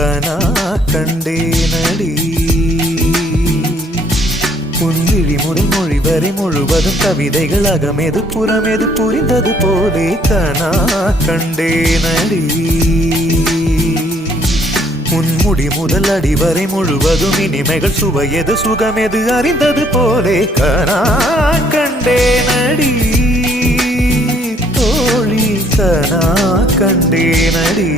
கனா கண்டேனடி உன்விழி முதல் மொழி வரை முழுவதும் கவிதைகள் அகமெது புறமெது புரிந்தது போலே கனா கண்டேனடி உன்முடி முதல் அடி வரை முழுவதும் இனிமைகள் சுவையது சுகமெது அறிந்தது போலே கனா கண்டேனடி தோழி கனா கண்டேனடி